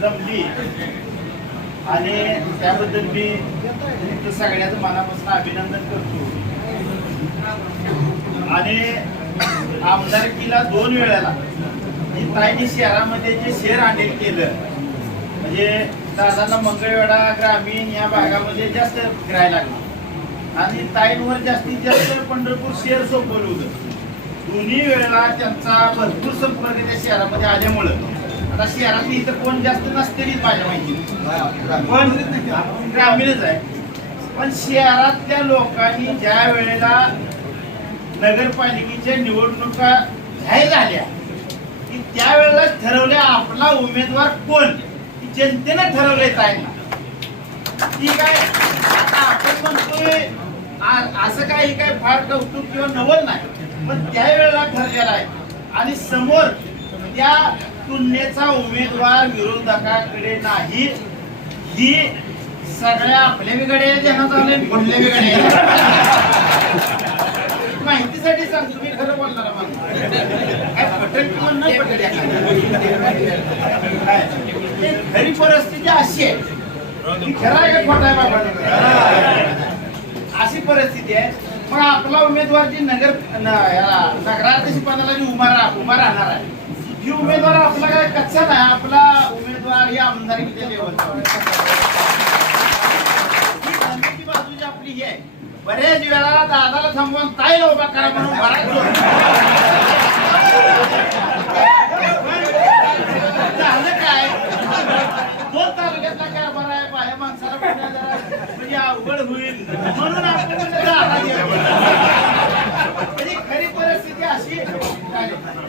जमली आणि त्याबद्दल मी तुमचं सगळ्याचं मनापासून अभिनंदन करतो. आणि आमदारकीला दोन वेळेला ही ताईने शहरामध्ये जे शेअर आणेल केलं म्हणजे दादांना मंगळवेढा ग्रामीण या भागामध्ये जास्त फिरायला लागलं. आणि ताईंवर जास्तीत जास्त पंढरपूर शेअर सोपवलं होतं. दोन्ही वेळेला त्यांचा भरपूर संपर्क त्या शहरामध्ये आल्यामुळं. आता शहरातली इथं कोण जास्त नसतेलीच माझ्या माहिती. पण ग्रामीणच आहे. पण शहरातल्या लोकांनी ज्या वेळेला नगरपालिकेच्या निवडणुका जाहीर झाल्या की त्यावेळेला ठरवल्या आपला उमेदवार कोण? जनतेनं जनतेनं आहे ना ठीक आहे. आता आपण म्हणतोय असं काही काय फार कौतुक किंवा नवल नाही. पण त्यावेळेला ठरलेला आहे. आणि समोर त्या तुलनेचा उमेदवार विरोधकाकडे नाही. ही सगळ्या आपल्या बिघडे ज्यांना चालले बिघडे माहितीसाठी सांगतो मी खरं बोलणार खरी परिस्थिती अशी आहे. खरा आहे खोटा आहे बाबा अशी परिस्थिती आहे. मग आपला उमेदवार जी नगर न- याला पदाला जी उभा राह- उभा राहणार आहे ही उमेदवार आपला काय कच्चा नाही आपला उमेदवार ही आमदारकीच्या लेवलची बाजूची आपली ही आहे. बरेच वेळा दादाला थांबवून ताईला उभा करा म्हणून बराच झालं काय? दोन तालुक्यातला कारभार आहे बाहेर माणसाला म्हणजे अवघड होईल. म्हणून आपण दादा म्हणजे खरी परिस्थिती अशी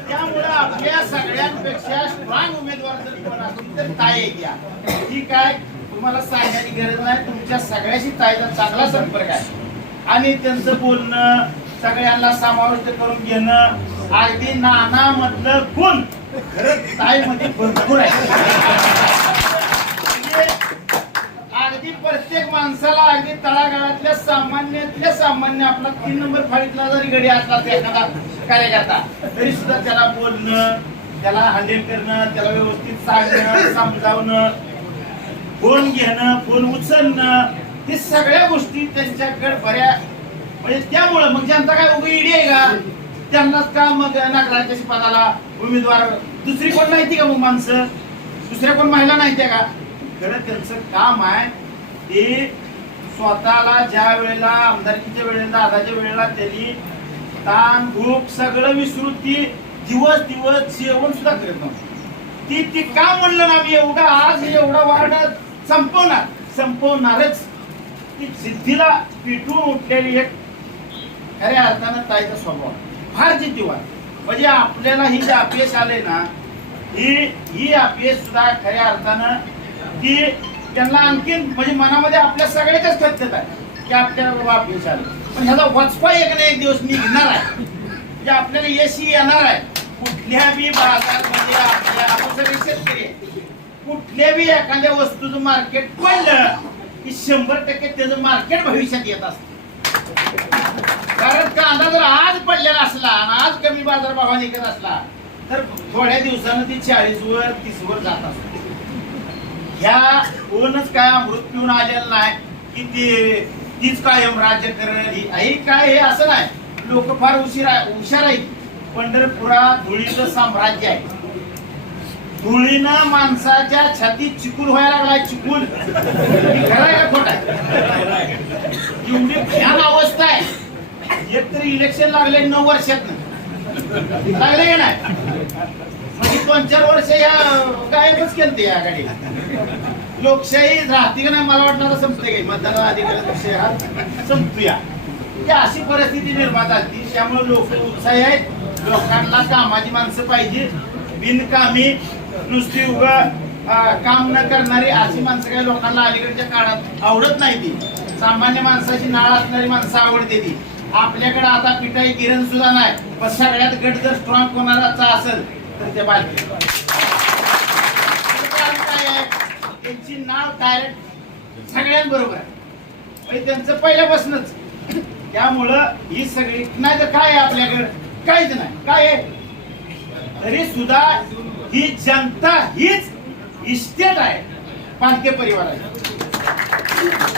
त्यामुळं आपल्या सगळ्यांपेक्षा स्ट्रॉंग उमेदवार जर कोण असेल तर ताई घ्या ठीक आहे? तुम्हाला सांगण्याची गरज नाही. तुमच्या सगळ्याशी ताईचा चांगला संपर्क आहे. आणि त्यांचं बोलणं सगळ्यांना समाविष्ट करून घेणं अगदी नाना मधलं गुण खरंच ताईमध्ये भरपूर आहे. प्रत्येक माणसाला अगदी तळागाळातल्या सामान्यातल्या सामान्य आपला तीन नंबर फाळीतला जरी गडी असला तर एखादा कार्यकर्ता तरी सुद्धा त्याला बोलणं त्याला हँडल करणं त्याला व्यवस्थित सांगणं समजावणं फोन घेणं फोन उचलणं हे सगळ्या गोष्टी त्यांच्याकडे बऱ्या म्हणजे त्यामुळं मग जनता काय उभी ईडी आहे का? त्यांनाच का मग नागराच्या पदाला उमेदवार? दुसरी कोण नाही का मग माणसं? दुसऱ्या कोण महिला नाही त्या का? खरं त्यांचं काम आहे ते स्वतःला ज्या वेळेला आमदारकीच्या वेळेला दादाच्या वेळेला त्यांनी ताण भूक सगळं विसरून ती दिवस दिवस जेवण सुद्धा करत नव्हती. ती ती का म्हणलं ना मी एवढा आज एवढा वार्ड संपवणार? संपवणारच. ती सिद्धीला पिटून उठलेली एक खऱ्या अर्थानं ताईचा स्वभाव. फार जिद्दीवान. म्हणजे आपल्याला ही जे अपयश आले ना ही ही अपयश सुद्धा खऱ्या अर्थानं ती त्यांना आणखीन म्हणजे मनामध्ये आपल्या सगळ्याच्याच खतखत आहे की आपल्याला बाप अपयश आलं पण ह्याचा वचपा एक ना एक दिवस निघणार आहे. म्हणजे आपल्याला यशही येणार आहे. कुठल्या बी बाजारमध्ये आपल्या आपण सगळे शेतकरी आहे. कुठल्या बी एखाद्या वस्तूचं मार्केट पडलं की शंभर टक्के त्याचं मार्केट भविष्यात येत असतं. कारण कांदा जर आज पडलेला असला आणि आज कमी बाजार भावा निघत असला तर थोड्या दिवसानं ती चाळीस वर तीस वर जात असते. ह्या कोणच काय अमृत पिऊन आलेलं नाही. की ते तीच कायम राज्य करणारी. आहे काय हे असं नाही. लोक फार उशीर हुशार आहेत. पंढरपुरा धुळीचं साम्राज्य आहे. धुळीनं माणसाच्या छातीत चिकूल व्हायला लागलाय चिकूल खरं का आहे? एवढी भयान अवस्था आहे. एक तरी इलेक्शन लागले नऊ वर्षात लागले का नाही? म्हणजे दोन चार वर्ष या गायबच केलते या गाडीला. लोकशाही राहते का नाही मला वाटणार संपते काही मतदान अधिकार लोकशाही हा संपूया. अशी परिस्थिती निर्माण झाली त्यामुळे लोक उत्साही आहेत. लोकांना कामाची माणसं पाहिजे. बिनकामी नुसती उग काम न करणारी अशी माणसं काही लोकांना अलीकडच्या काळात आवडत नाही ती. सामान्य माणसाची नाळ असणारी माणसं आवडते ती. आपल्याकडे आता पिठाई किरण सुद्धा नाही पण सगळ्यात गट जर स्ट्रॉंग कोणाचा असेल तर ते बाजू कारण काय आहे त्यांची नाव डायरेक्ट सगळ्यांबरोबर आहे. म्हणजे त्यांचं पहिल्यापासूनच. त्यामुळं ही सगळी नाही तर काय आहे आपल्याकडे? काहीच नाही. काय आहे? तरी सुद्धा ही जनता हीच इस्टेट आहे. पालके परिवार आहे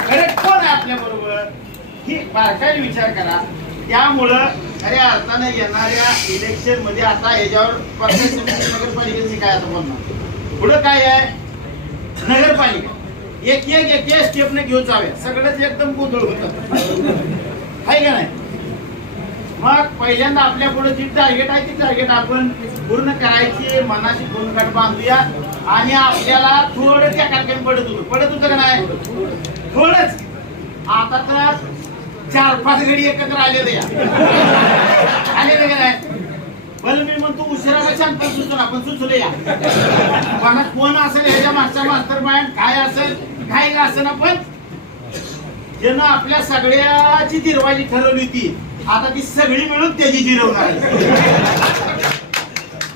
खरे कोण आहे आपल्या बरोबर? ही बारकाईने विचार करा. त्यामुळं खऱ्या अर्थानं येणाऱ्या इलेक्शनमध्ये आता याच्यावर नगरपालिकेचे काय आता बोलणार? पुढं काय आहे? नगरपालिका. एक एक एक स्टेपने घेऊन जाऊया सगळंच एकदम गोंधळ होत. आहे का नाही? मग पहिल्यांदा आपल्या पुढे जी टार्गेट आहे ती टार्गेट आपण पूर्ण करायची मनाशी भूमिका बांधूया आणि आपल्याला थोडं त्या कार्यक्रम पडत होतो. पडत होतं का नाही? थोडंच. आता तर चार पाच घडी एकत्र आलेले या. आले का नाही? बरं मी म्हणतो उशिरा शांत सुचून आपण सुचलो या मनात कोण असेल ह्याच्या मागचा मास्तर बायन काय असेल काय का असेल आपण ज्यानं आपल्या सगळ्याची दिरवाजी ठरवली होती आता ती सगळी मिळून त्याची जिरवणार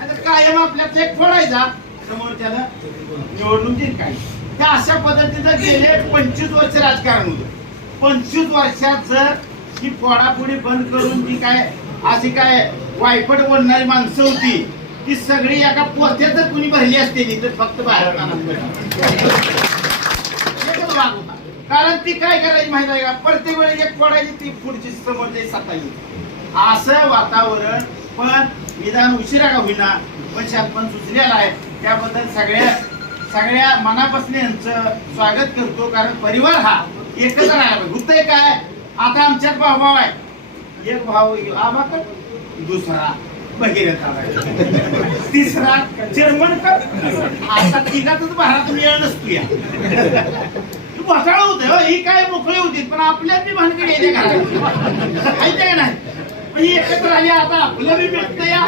आता कायम आपल्यात एक फोडायचा समोरच्याला निवडणूक जिंक काय? त्या अशा पद्धतीचं गेले पंचवीस वर्ष राजकारण होतं. पंचवीस वर्षात जर ही फोडाफोडी बंद करून ती काय अशी काय वायपट बोलणारी माणसं होती. ती सगळी एका पोत्यात जर कुणी भरली असते तर फक्त बाहेर होता कारण ती काय करायची माहिती आहे का? प्रत्येक वेळी एक पडायची ती पुढची समोरची सत्ता येईल असं वातावरण पण निदान उशिरा का होईना पण शातपण सुचलेला आहे. त्याबद्दल सगळ्या सगळ्या मनापासून यांचं स्वागत करतो. कारण परिवार हा एकच राहिला पाहिजे होतंय काय? आता आमच्यात भाऊ भाऊ आहे. एक भाऊ आबाकर दुसरा भगीरथ तिसरा जर्मन का आता तिघातच भारत मिळत नसतो या घोटाळा होतोय हो. ही काय मोकळी होती पण आपल्यात बी भानगड येते का का नाही पण ही एकत्र आली आता आपलं बी भेटत या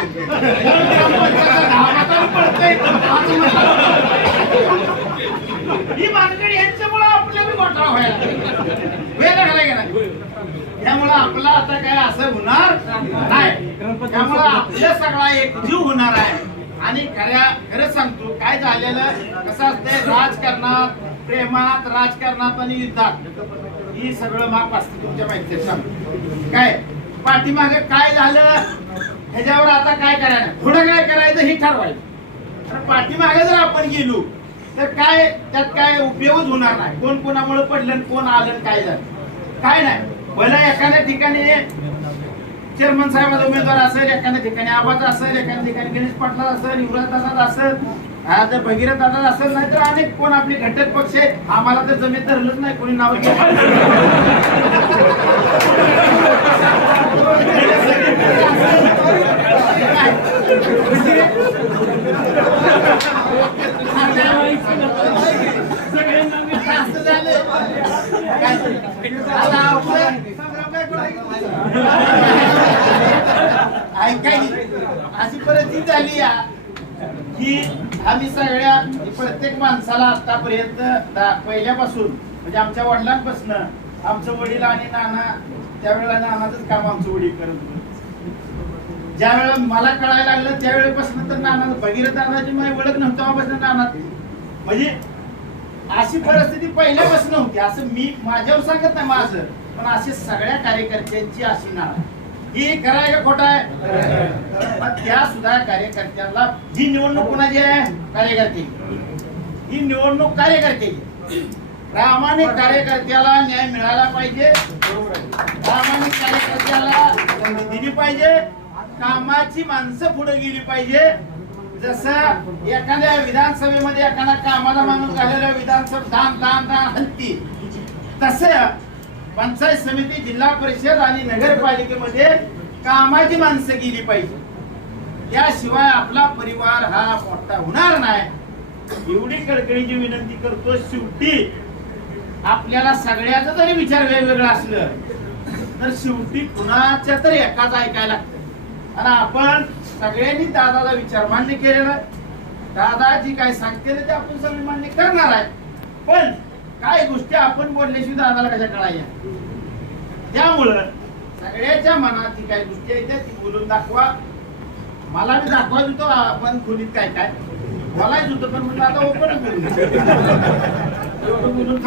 दहा पडतंय. ही भानगड यांचं आपल्या बी घोटाळा व्हायला वेळ लागला का नाही त्यामुळे आपला आता काय असं होणार नाही. त्यामुळे आपलं सगळा एकजीव होणार आहे. आणि खऱ्या खरं सांगतो काय झालेलं कसं असतंय? राजकारणात प्रेमात राजकारणात आणि युद्धात. ही सगळं माप असतं तुमच्या माहिती सांग काय? पाठीमागे काय झालं? ह्याच्यावर आता काय करायचं? पुढं काय करायचं हे ठरवायचं. तर पाठीमागे जर आपण गेलो तर काय? त्यात काय उपयोगच होणार नाही. कोण कोणामुळे पडलं कोण आलं काय झालं? काय नाही. भलं एखाद्या ठिकाणी चेअरमन साहेबाचा उमेदवार असेल एखाद्या ठिकाणी आबाचा असेल एखाद्या ठिकाणी गणेश पाटला असेल युवराज दादा असेल जर भगीरथ दादा असेल नाही तर अनेक कोण आपले घटक पक्ष आहेत आम्हाला तर जमीन धरलंच नाही कोणी नाव असं झालं. काय? आता आपलं संग्राम काय करायचं? ऐका की, अशी परिस्थिती झाली की आम्ही सगळ्या प्रत्येक माणसाला आतापर्यंत पहिल्यापासून म्हणजे आमच्या वडिलांपासून आमचं वडील आणि नाना त्यावेळेला नानाच काम आमचं वडील करत होते. ज्या वेळेला मला कळायला लागलं त्यावेळेपासून तर नाना भगीरथ नानाची माझी ओळख नव्हतं तेव्हापासून नाना म्हणजे अशी परिस्थिती पहिल्यापासून होती. असं मी माझ्यावर सांगत नाही माझं पण अशी सगळ्या कार्यकर्त्यांची अशी नाळ ही खरं आहे का खोटं आहे. पण त्या सुद्धा कार्यकर्त्याला ही निवडणूक कोणाची आहे? कार्यकर्ते. ही निवडणूक कार्यकर्त्याची प्रामाणिक कार्यकर्त्याला न्याय मिळाला पाहिजे. प्रामाणिक कार्यकर्त्याला दिली पाहिजे. कामाची माणसं पुढे गेली पाहिजे. जसं एखाद्या विधानसभेमध्ये एखादा कामाला माणूस झालेला विधानसभा दान दान दान हलती तसं पंचायत समिती जिल्हा परिषद आणि नगरपालिकेमध्ये कामाची माणसं गेली पाहिजे. त्याशिवाय आपला परिवार हा मोठा होणार नाही. एवढी कडकडीची विनंती करतो शेवटी आपल्याला सगळ्याचा जरी विचार वेगवेगळा असलं तर शेवटी कुणाच्या तरी एकाच ऐकायला लागतं. आणि आपण सगळ्यांनी दादाचा विचार मान्य केलेला दादा जी काय सांगते ते आपण सगळे मान्य करणार आहे. पण काय गोष्टी आपण बोलल्याशिवाय दादाला कशा कळायच्या त्यामुळं सगळ्याच्या मनात जी काही गोष्टी आहेत त्या ती बोलून दाखवा. मला मी दाखवा होतं आपण खोलीत काय काय. मलाही होतं पण म्हणलं आता ओपन बोलून